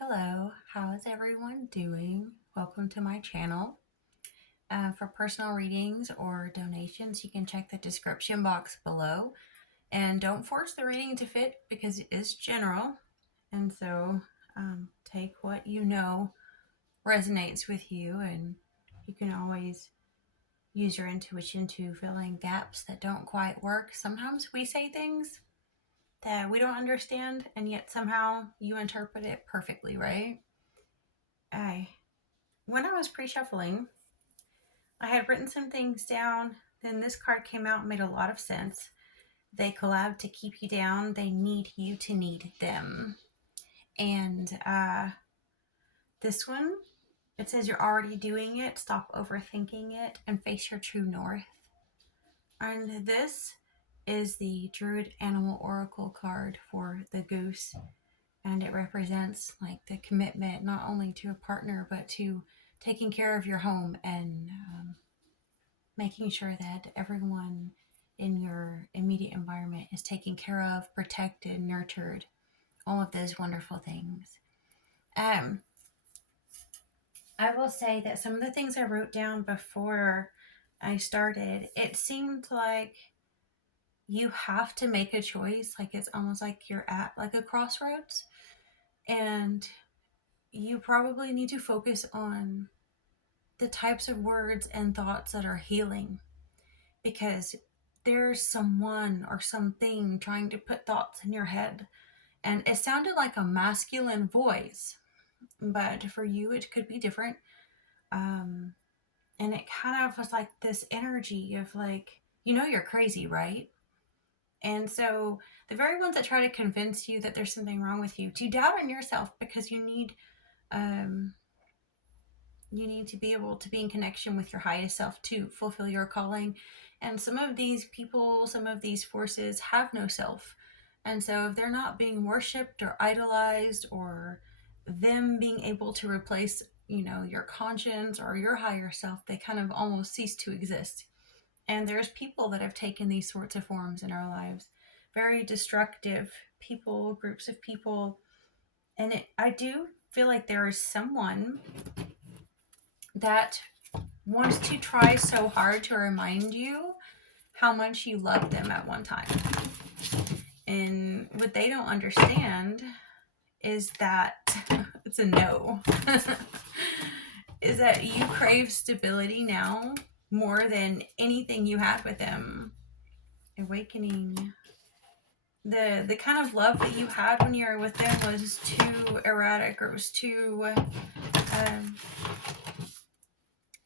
Hello, how is everyone doing? Welcome to my channel. For personal readings or donations, you can check the description box below. And don't force the reading to fit because it is general. And so take what you know resonates with you, and you can always use your intuition to fill in gaps that don't quite work. Sometimes we say things that we don't understand, and yet somehow you interpret it perfectly, right? When I was pre-shuffling, I had written some things down. Then this card came out and made a lot of sense. They collab to keep you down. They need you to need them. And this one, it says you're already doing it. Stop overthinking it and face your true north. And this is the Druid Animal Oracle card for the goose. And it represents like the commitment not only to a partner, but to taking care of your home and making sure that everyone in your immediate environment is taken care of, protected, nurtured, all of those wonderful things. I will say that some of the things I wrote down before I started, it seemed like you have to make a choice. Like it's almost like you're at like a crossroads, and you probably need to focus on the types of words and thoughts that are healing, because there's someone or something trying to put thoughts in your head. And it sounded like a masculine voice, but for you, it could be different. And it kind of was like this energy of like, you're crazy, right? And so the very ones that try to convince you that there's something wrong with you, to doubt in yourself, because you need to be able to be in connection with your highest self to fulfill your calling. And some of these people, some of these forces have no self. And so if they're not being worshipped or idolized, or them being able to replace, your conscience or your higher self, they kind of almost cease to exist. And there's people that have taken these sorts of forms in our lives. Very destructive people, groups of people. And I do feel like there is someone that wants to try so hard to remind you how much you loved them at one time. And what they don't understand is that it's a no. Is that you crave stability now more than anything you had with them. Awakening. The kind of love that you had when you were with them was too erratic, or it was too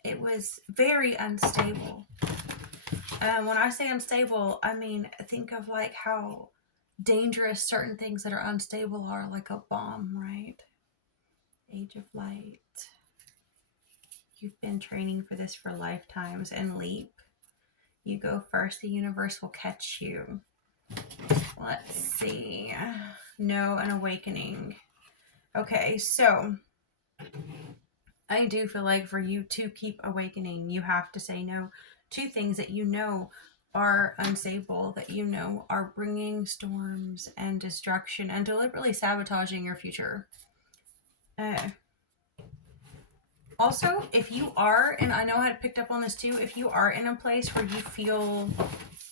it was very unstable. When I say unstable, I mean, think of like how dangerous certain things that are unstable are, like a bomb, right? Age of Light. You've been training for this for lifetimes. And Leap. You go first, the universe will catch you. Let's see. No, an awakening. Okay, so I do feel like for you to keep awakening, you have to say no to things that you know are unstable, that you know are bringing storms and destruction and deliberately sabotaging your future. Also, if you are, and I know I had picked up on this too, if you are in a place where you feel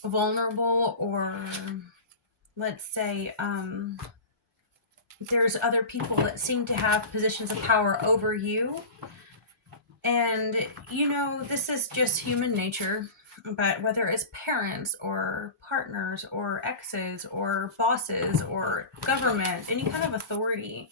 vulnerable, or let's say there's other people that seem to have positions of power over you, and this is just human nature, but whether it's parents or partners or exes or bosses or government, any kind of authority,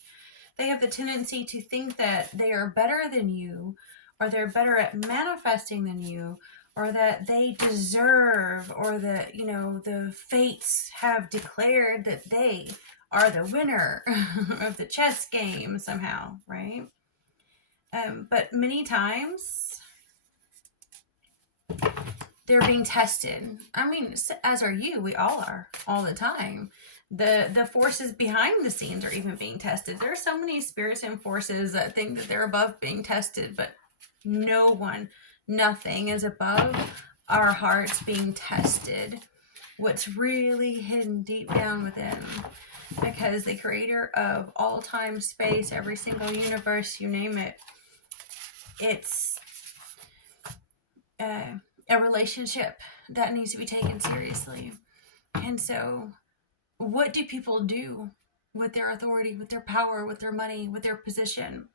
they have the tendency to think that they are better than you, or they're better at manifesting than you, or that they deserve, or that, the fates have declared that they are the winner of the chess game somehow, right? But many times they're being tested. I mean, as are you. We all are, all the time. The forces behind the scenes are even being tested. There are so many spirits and forces that think that they're above being tested, but nothing is above our hearts being tested. What's really hidden deep down within. because the creator of all time, space, every single universe, you name it, it's uh, a relationship that needs to be taken seriously. And so, what do people do with their authority, with their power, with their money, with their position?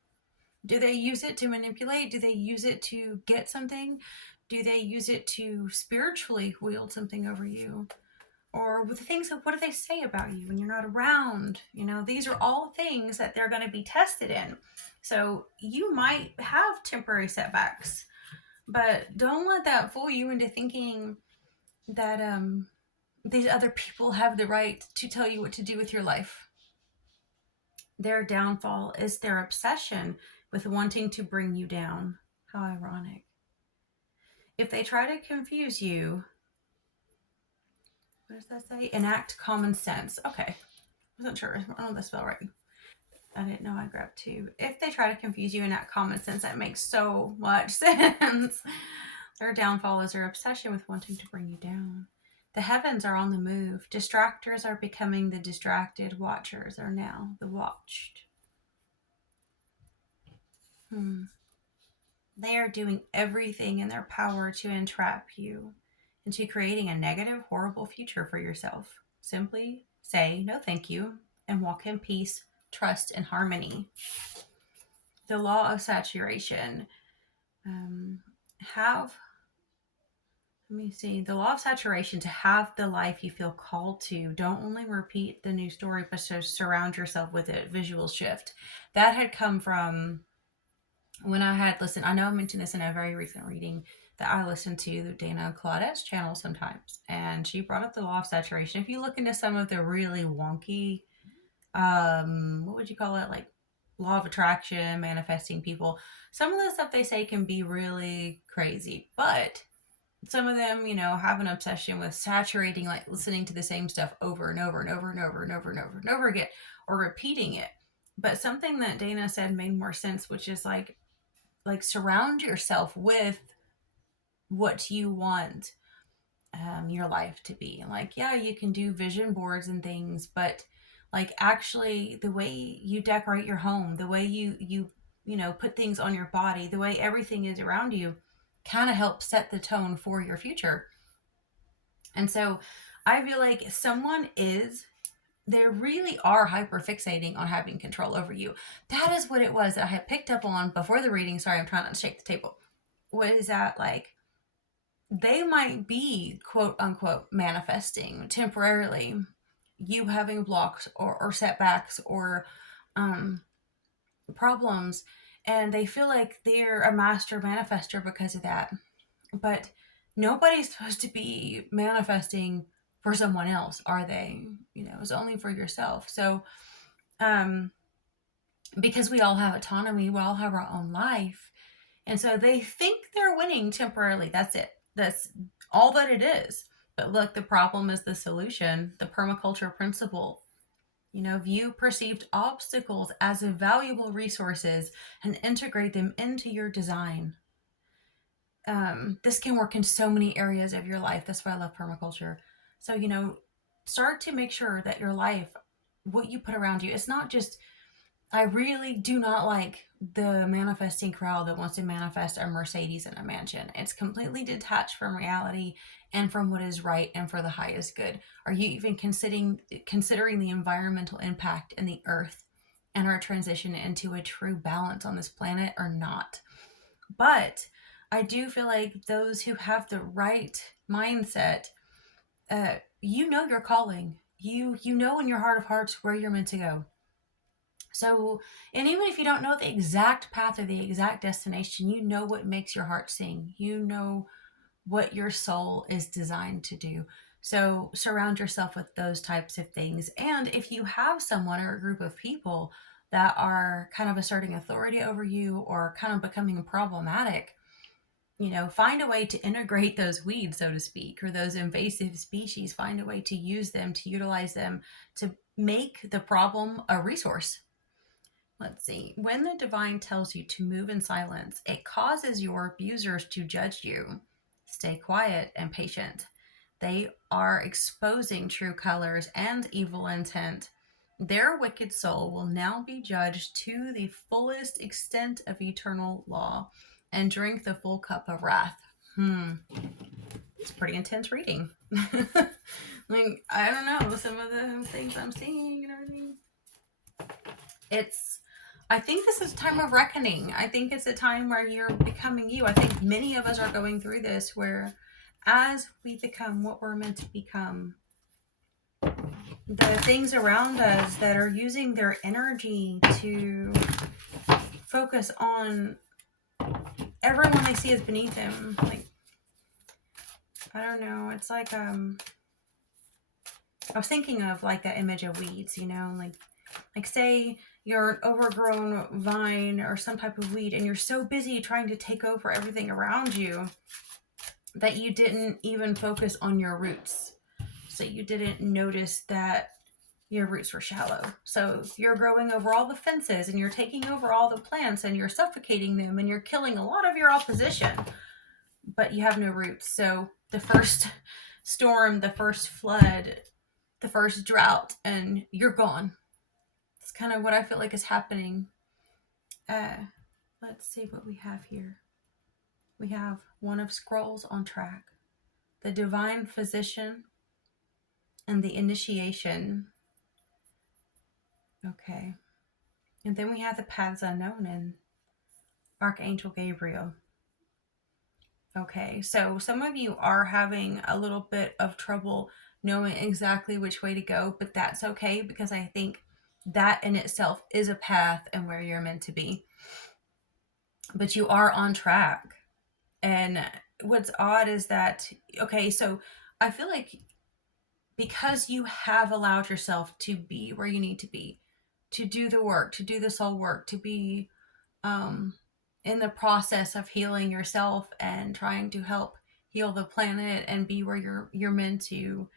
Do they use it to manipulate? Do they use it to get something? Do they use it to spiritually wield something over you? Or with the things of what do they say about you when you're not around? You know, these are all things that they're going to be tested in. So you might have temporary setbacks, but don't let that fool you into thinking that these other people have the right to tell you what to do with your life. Their downfall is their obsession with wanting to bring you down. How ironic. If they try to confuse you, what does that say? Enact common sense. Okay. Wasn't sure. I don't know if that spell right. I didn't know I grabbed two. If they try to confuse you, enact common sense. That makes so much sense. Their downfall is their obsession with wanting to bring you down. The heavens are on the move. Distractors are becoming the distracted. Watchers are now the watched. They are doing everything in their power to entrap you into creating a negative, horrible future for yourself. Simply say no thank you and walk in peace, trust, and harmony. The law of saturation. Have Let me see. The law of saturation, to have the life you feel called to. Don't only repeat the new story, but to surround yourself with it. Visual shift. That had come from when I had listened. I know I mentioned this in a very recent reading that I listened to Dana Claudette's channel sometimes. And she brought up the law of saturation. If you look into some of the really wonky, what would you call it? Like law of attraction, manifesting people. Some of the stuff they say can be really crazy. But some of them, have an obsession with saturating, like listening to the same stuff over and over and over and over and over and over and over again, or repeating it. But something that Dana said made more sense, which is like surround yourself with what you want your life to be. Like, yeah, you can do vision boards and things, but like actually the way you decorate your home, the way you put things on your body, the way everything is around you kind of helps set the tone for your future. And so I feel like they really are hyper fixating on having control over you. That is what it was that I had picked up on before the reading. Sorry, I'm trying not to shake the table. Was that like they might be quote unquote manifesting temporarily you having blocks or setbacks or problems, and they feel like they're a master manifester because of that. But nobody's supposed to be manifesting for someone else, are they? It's only for yourself. So um because we all have autonomy, we all have our own life, and so they think they're winning temporarily. That's it. That's all that it is. But look, the problem is the solution. The permaculture principle. View perceived obstacles as valuable resources and integrate them into your design. This can work in so many areas of your life. That's why I love permaculture. So, start to make sure that your life, what you put around you, it's not just, I really do not like the manifesting crowd that wants to manifest a Mercedes in a mansion. It's completely detached from reality and from what is right and for the highest good. Are you even considering the environmental impact in the earth and our transition into a true balance on this planet or not? But I do feel like those who have the right mindset, your calling. You know in your heart of hearts where you're meant to go. So, and even if you don't know the exact path or the exact destination, you know what makes your heart sing. You know what your soul is designed to do. So, surround yourself with those types of things. And if you have someone or a group of people that are kind of asserting authority over you or kind of becoming problematic, find a way to integrate those weeds, so to speak, or those invasive species. Find a way to use them, to utilize them, to make the problem a resource. Let's see. When the divine tells you to move in silence, it causes your abusers to judge you. Stay quiet and patient. They are exposing true colors and evil intent. Their wicked soul will now be judged to the fullest extent of eternal law and drink the full cup of wrath. It's pretty intense reading. Like, I don't know, some of the things I'm seeing, you know what I mean? I think this is a time of reckoning. I think it's a time where you're becoming you. I think many of us are going through this where as we become what we're meant to become, the things around us that are using their energy to focus on everyone they see as beneath them, like, I don't know, it's like I was thinking of like that image of weeds, you know, like say you're an overgrown vine or some type of weed and you're so busy trying to take over everything around you that you didn't even focus on your roots. So you didn't notice that your roots were shallow. So you're growing over all the fences and you're taking over all the plants and you're suffocating them and you're killing a lot of your opposition, but you have no roots. So the first storm, the first flood, the first drought, and you're gone. It's kind of what I feel like is happening. Let's see what we have here. We have one of scrolls on track, the divine physician, and the initiation. Okay. And then we have the paths unknown and Archangel Gabriel. Okay, so some of you are having a little bit of trouble knowing exactly which way to go, but that's okay because I think that in itself is a path and where you're meant to be. But you are on track. And what's odd is that, okay, so I feel like because you have allowed yourself to be where you need to be, to do the work, to do the soul work, to be in the process of healing yourself and trying to help heal the planet and be where you're meant to.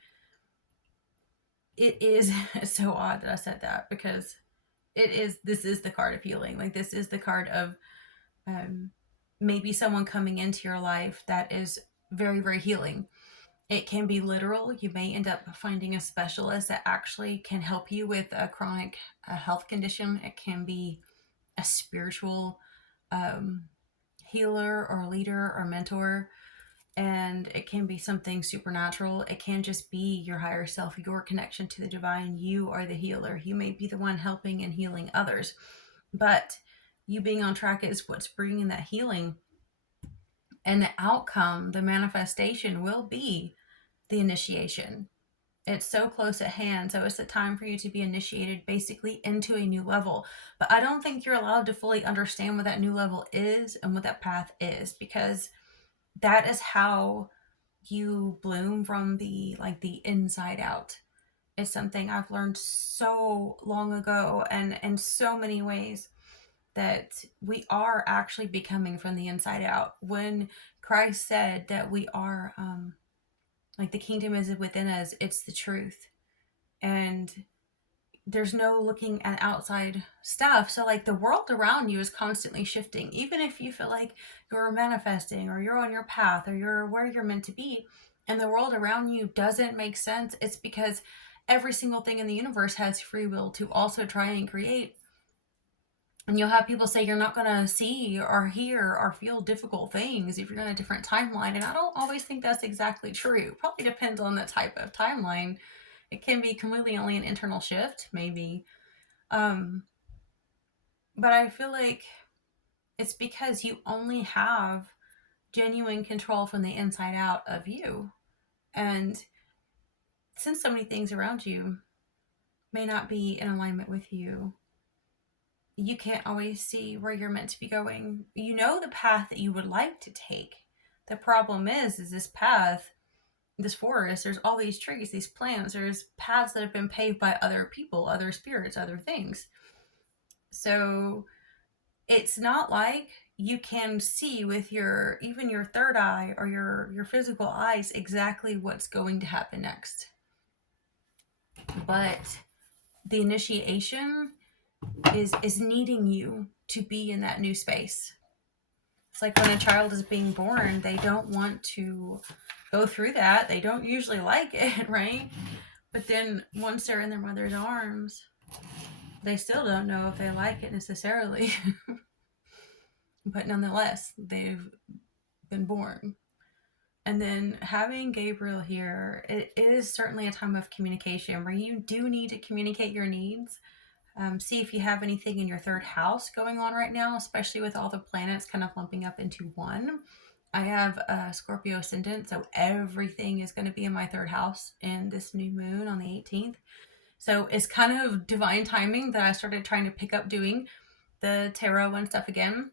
It is so odd that I said that because this is the card of healing. Like, this is the card of maybe someone coming into your life that is very, very healing. It can be literal. You may end up finding a specialist that actually can help you with a chronic health condition. It can be a spiritual healer or leader or mentor, and it can be something supernatural. It can just be your higher self, your connection to the divine. You are the healer. You may be the one helping and healing others, but you being on track is what's bringing that healing. And the outcome, the manifestation, will be the initiation. It's so close at hand. So it's the time for you to be initiated basically into a new level. But I don't think you're allowed to fully understand what that new level is and what that path is, because that is how you bloom from the inside out. It's something I've learned so long ago and in so many ways, that we are actually becoming from the inside out. When Christ said that we are like the kingdom is within us, it's the truth. And there's no looking at outside stuff. So like the world around you is constantly shifting. Even if you feel like you're manifesting or you're on your path or you're where you're meant to be and the world around you doesn't make sense, it's because every single thing in the universe has free will to also try and create. And you'll have people say you're not going to see or hear or feel difficult things if you're in a different timeline. And I don't always think that's exactly true. Probably depends on the type of timeline. It can be completely only an internal shift, maybe. But I feel like it's because you only have genuine control from the inside out of you. And since so many things around you may not be in alignment with you, you can't always see where you're meant to be going. You know the path that you would like to take. The problem is this path, this forest, there's all these trees, these plants, there's paths that have been paved by other people, other spirits, other things. So it's not like you can see with even your third eye or your physical eyes exactly what's going to happen next. But the initiation is needing you to be in that new space. It's like when a child is being born, they don't want to go through that. They don't usually like it, right? But then once they're in their mother's arms, They still don't know if they like it necessarily, but nonetheless, they've been born. And then having Gabriel here, it is certainly a time of communication where you do need to communicate your needs. See if you have anything in your third house going on right now, especially with all the planets kind of lumping up into one. I have a Scorpio ascendant, so everything is going to be in my third house in this new moon on the 18th. So it's kind of divine timing that I started trying to pick up doing the tarot and stuff again.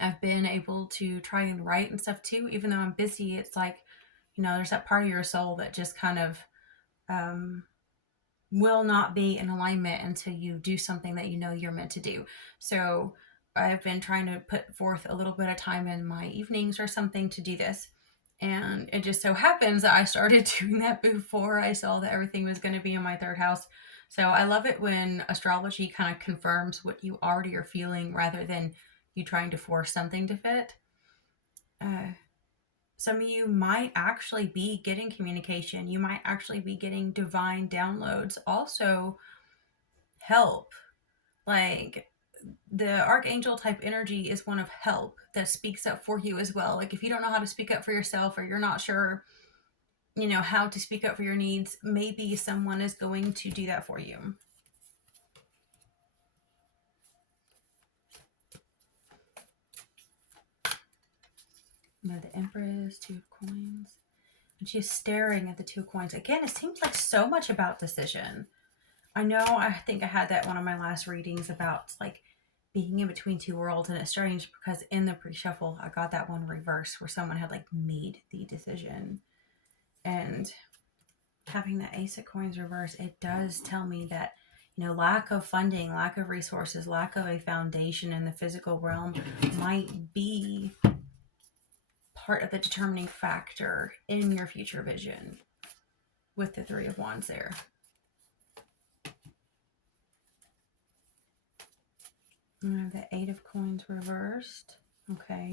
I've been able to try and write and stuff too, even though I'm busy. It's like, there's that part of your soul that just kind of um, will not be in alignment until you do something that you're meant to do. So I've been trying to put forth a little bit of time in my evenings or something to do this. And it just so happens that I started doing that before I saw that everything was going to be in my third house. So I love it when astrology kind of confirms what you already are feeling rather than you trying to force something to fit. Uh, some of you might actually be getting communication. You might actually be getting divine downloads. Also, help. Like, the archangel type energy is one of help that speaks up for you as well. Like, if you don't know how to speak up for yourself, or you're not sure, how to speak up for your needs, maybe someone is going to do that for you. The Empress, Two of Coins. And she's staring at the Two of Coins. Again, it seems like so much about decision. I think I had that one of my last readings about like being in between two worlds, and it's strange because in the pre-shuffle I got that one reversed where someone had like made the decision. And having the Ace of Coins reverse, it does tell me that lack of funding, lack of resources, lack of a foundation in the physical realm might be part of the determining factor in your future vision with the Three of Wands there. The Eight of Coins reversed. Okay.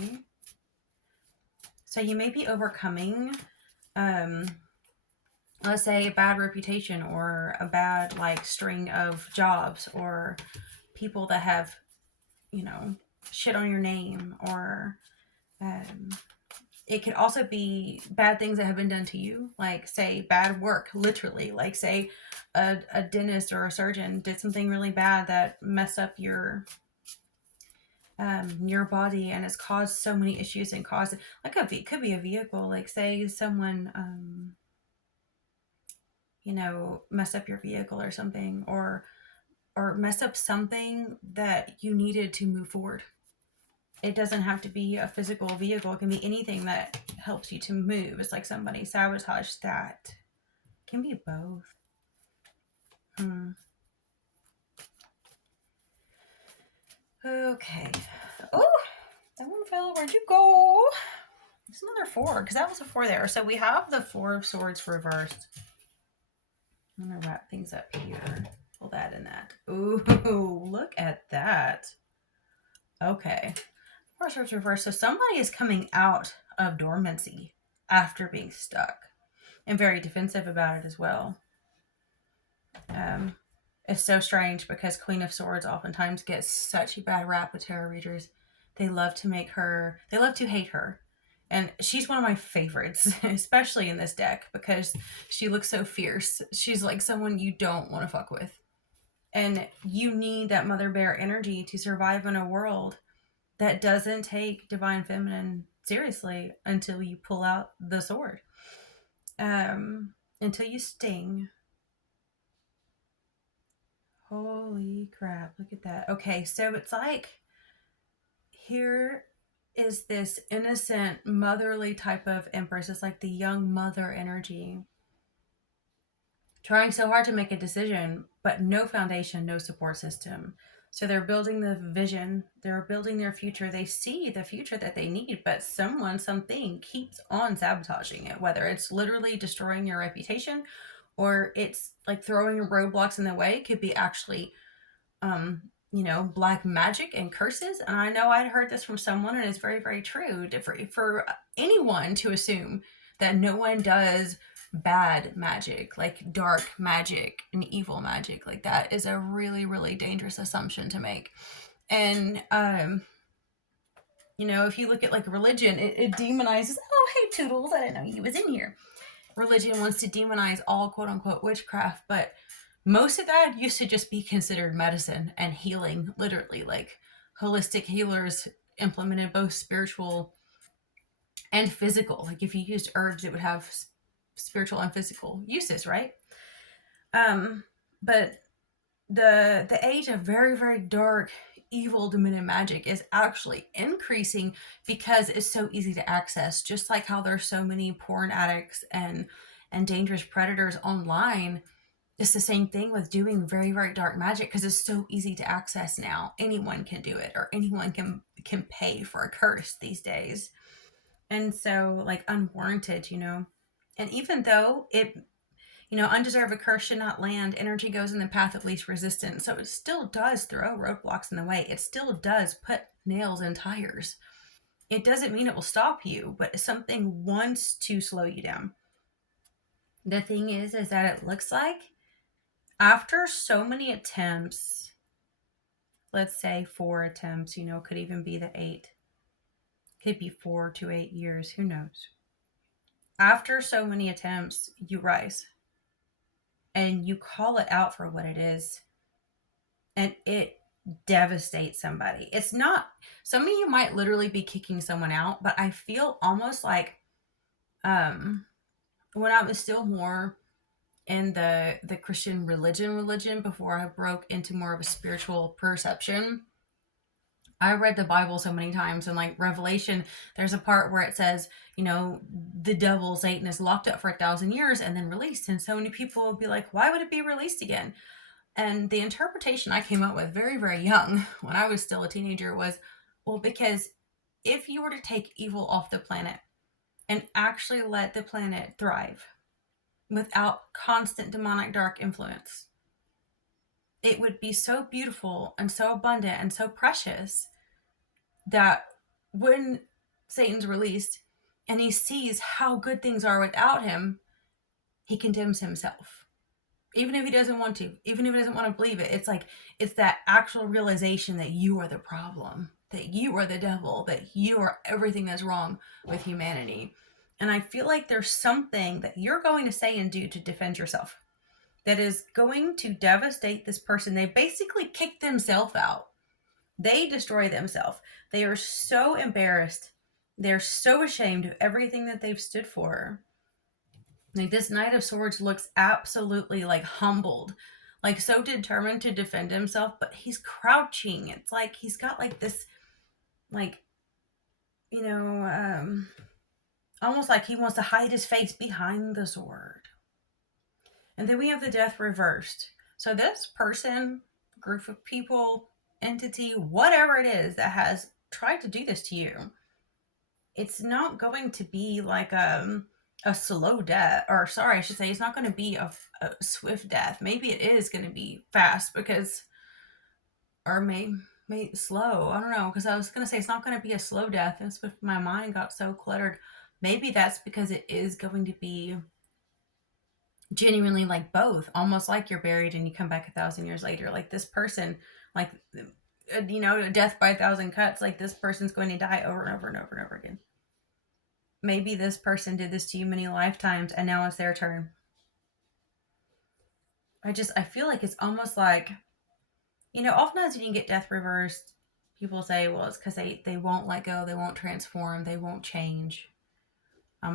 So you may be overcoming, let's say, a bad reputation or a bad string of jobs or people that have, shit on your name, or it could also be bad things that have been done to you, like say bad work, literally, like say a dentist or a surgeon did something really bad that messed up your body, and it's caused so many issues and caused like it could be a vehicle, like say someone messed up your vehicle or something, or messed up something that you needed to move forward. It doesn't have to be a physical vehicle. It can be anything that helps you to move. It's like somebody sabotaged that. It can be both. Okay. Oh, that one fell. Where'd you go? It's another 4, because that was a 4 there. So we have the 4 of Swords reversed. I'm going to wrap things up here. Pull that and that. Ooh, look at that. Okay. 4 of Swords reversed. So somebody is coming out of dormancy after being stuck, and very defensive about it as well. It's so strange because Queen of Swords oftentimes gets such a bad rap with tarot readers. They love to hate her. And she's one of my favorites, especially in this deck, because she looks so fierce. She's like someone you don't want to fuck with. And you need that mother bear energy to survive in a world that doesn't take divine feminine seriously until you pull out the sword. Until you sting. Holy crap, look at that. Okay, so it's like here is this innocent, motherly type of empress. It's like the young mother energy. Trying so hard to make a decision, but no foundation, no support system. So they're building the vision, they're building their future. They see the future that they need, but something keeps on sabotaging it, whether it's literally destroying your reputation or it's like throwing roadblocks in the way. It could be actually black magic and curses. And I know I'd heard this from someone, and it's very, very true for anyone to assume that no one does bad magic, like dark magic and evil magic. Like that is a really, really dangerous assumption to make. And if you look at like religion, it demonizes. Oh, hey Toodles, I didn't know you was in here. Religion wants to demonize all quote unquote witchcraft, but most of that used to just be considered medicine and healing, literally. Like holistic healers implemented both spiritual and physical. Like if you used herbs, it would have spiritual and physical uses, right? But the age of very, very dark, evil, demented magic is actually increasing because it's so easy to access. Just like how there's so many porn addicts and dangerous predators online, it's the same thing with doing very, very dark magic because it's so easy to access now. Anyone can do it, or anyone can pay for a curse these days. And so, like, unwarranted, and even though undeserved curse should not land, energy goes in the path of least resistance. So it still does throw roadblocks in the way. It still does put nails in tires. It doesn't mean it will stop you, but something wants to slow you down. The thing is that it looks like after so many attempts, let's say 4 attempts, could even be the 8, could be 4 to 8 years, who knows? After so many attempts, you rise and you call it out for what it is, and it devastates somebody. It's not, some of you might literally be kicking someone out, but I feel almost like when I was still more in the Christian religion before I broke into more of a spiritual perception, I read the Bible so many times, and like Revelation, there's a part where it says, the devil, Satan, is locked up for 1,000 years and then released. And so many people will be like, why would it be released again? And the interpretation I came up with very, very young, when I was still a teenager, was, well, because if you were to take evil off the planet and actually let the planet thrive without constant demonic dark influence, it would be so beautiful and so abundant and so precious that when Satan's released and he sees how good things are without him, he condemns himself. Even if he doesn't want to, even if he doesn't want to believe it, it's that actual realization that you are the problem, that you are the devil, that you are everything that's wrong with humanity. And I feel like there's something that you're going to say and do to defend yourself that is going to devastate this person. They basically kick themselves out. They destroy themselves. They are so embarrassed. They're so ashamed of everything that they've stood for. Like, this Knight of Swords looks absolutely like humbled, like so determined to defend himself, but he's crouching. It's like he's got like this, like, almost like he wants to hide his face behind the sword. And then we have the Death reversed. So this person, group of people, entity, whatever it is that has tried to do this to you, it's not going to be like a slow death, or sorry, I should say, it's not going to be a swift death. Maybe it is going to be fast because, or maybe slow. I don't know, because I was going to say it's not going to be a slow death. And so my mind got so cluttered. Maybe that's because it is going to be genuinely like both, almost like you're buried and you come back 1,000 years later. Like this person, like, death by 1,000 cuts. Like this person's going to die over and over and over and over again. Maybe this person did this to you many lifetimes and now it's their turn. I feel like it's almost like, oftentimes when you get death reversed, people say, well, it's because they won't let go, they won't transform, they won't change.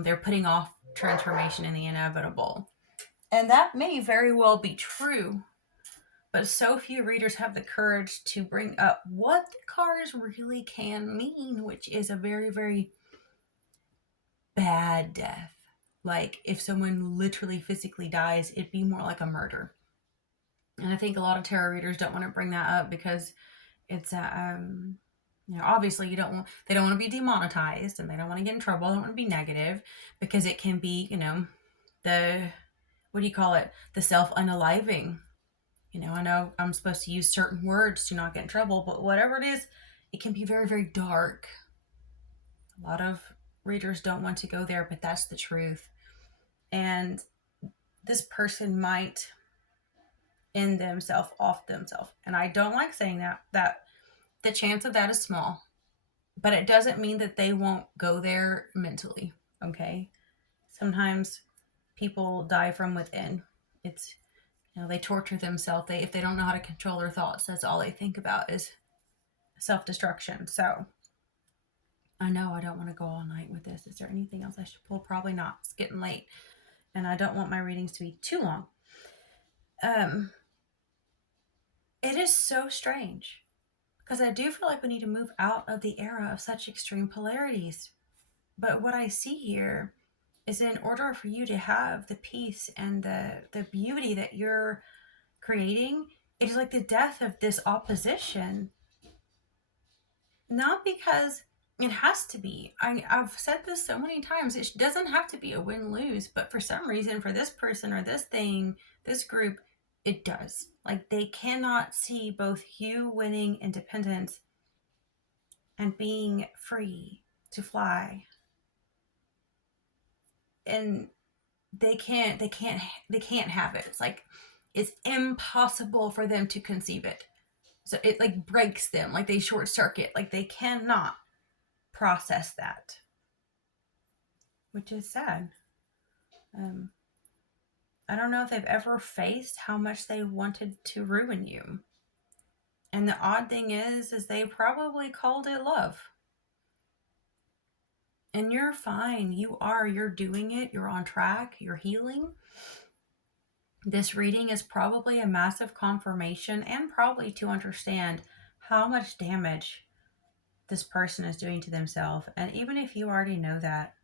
They're putting off transformation in the inevitable. And that may very well be true, but so few readers have the courage to bring up what the cards really can mean, which is a very, very bad death. Like if someone literally physically dies, it'd be more like a murder. And I think a lot of tarot readers don't want to bring that up because it's obviously they don't want to be demonetized, and they don't want to get in trouble. They don't want to be negative because it can be, the, what do you call it? The self-unaliving. I know I'm supposed to use certain words to not get in trouble, but whatever it is, it can be very, very dark. A lot of readers don't want to go there, but that's the truth. and this person might end themselves off themselves. And I don't like saying that the chance of that is small, but it doesn't mean that they won't go there mentally. Okay. Sometimes people die from within. It's, they torture themselves. If they don't know how to control their thoughts, that's all they think about is self-destruction. So I know I don't want to go all night with this. Is there anything else I should pull? Probably not. It's getting late and I don't want my readings to be too long. It is so strange because I do feel like we need to move out of the era of such extreme polarities. But what I see here is, in order for you to have the peace and the beauty that you're creating, it is like the death of this opposition. Not because it has to be. I've said this so many times. It doesn't have to be a win-lose, but for some reason, for this person or this thing, this group, it does. Like, they cannot see both you winning independence and being free to fly. And they can't have it. It's like, it's impossible for them to conceive it. So it like breaks them, like they short circuit, like they cannot process that, which is sad. I don't know if they've ever faced how much they wanted to ruin you. And the odd thing is they probably called it love. And you're fine. You're doing it. You're on track. You're healing. This reading is probably a massive confirmation and probably to understand how much damage this person is doing to themselves. And even if you already know that,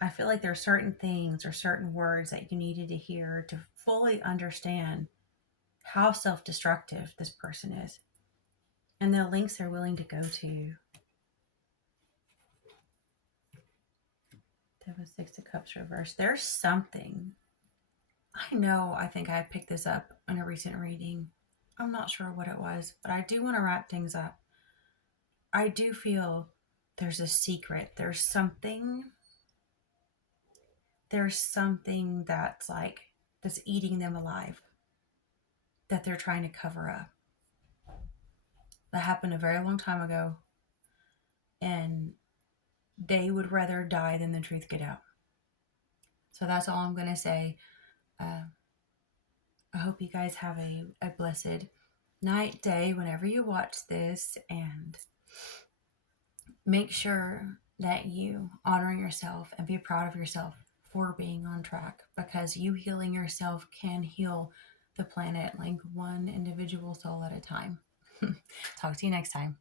I feel like there are certain things or certain words that you needed to hear to fully understand how self-destructive this person is and the links they're willing to go to. That was Six of Cups reversed. There's something. I think I picked this up in a recent reading. I'm not sure what it was, but I do want to wrap things up. I do feel there's a secret. There's something that's eating them alive, that they're trying to cover up. That happened a very long time ago, and they would rather die than the truth get out. So that's all I'm going to say. I hope you guys have a blessed night, day, whenever you watch this, and make sure that you honor yourself and be proud of yourself for being on track, because you healing yourself can heal the planet like one individual soul at a time. Talk to you next time.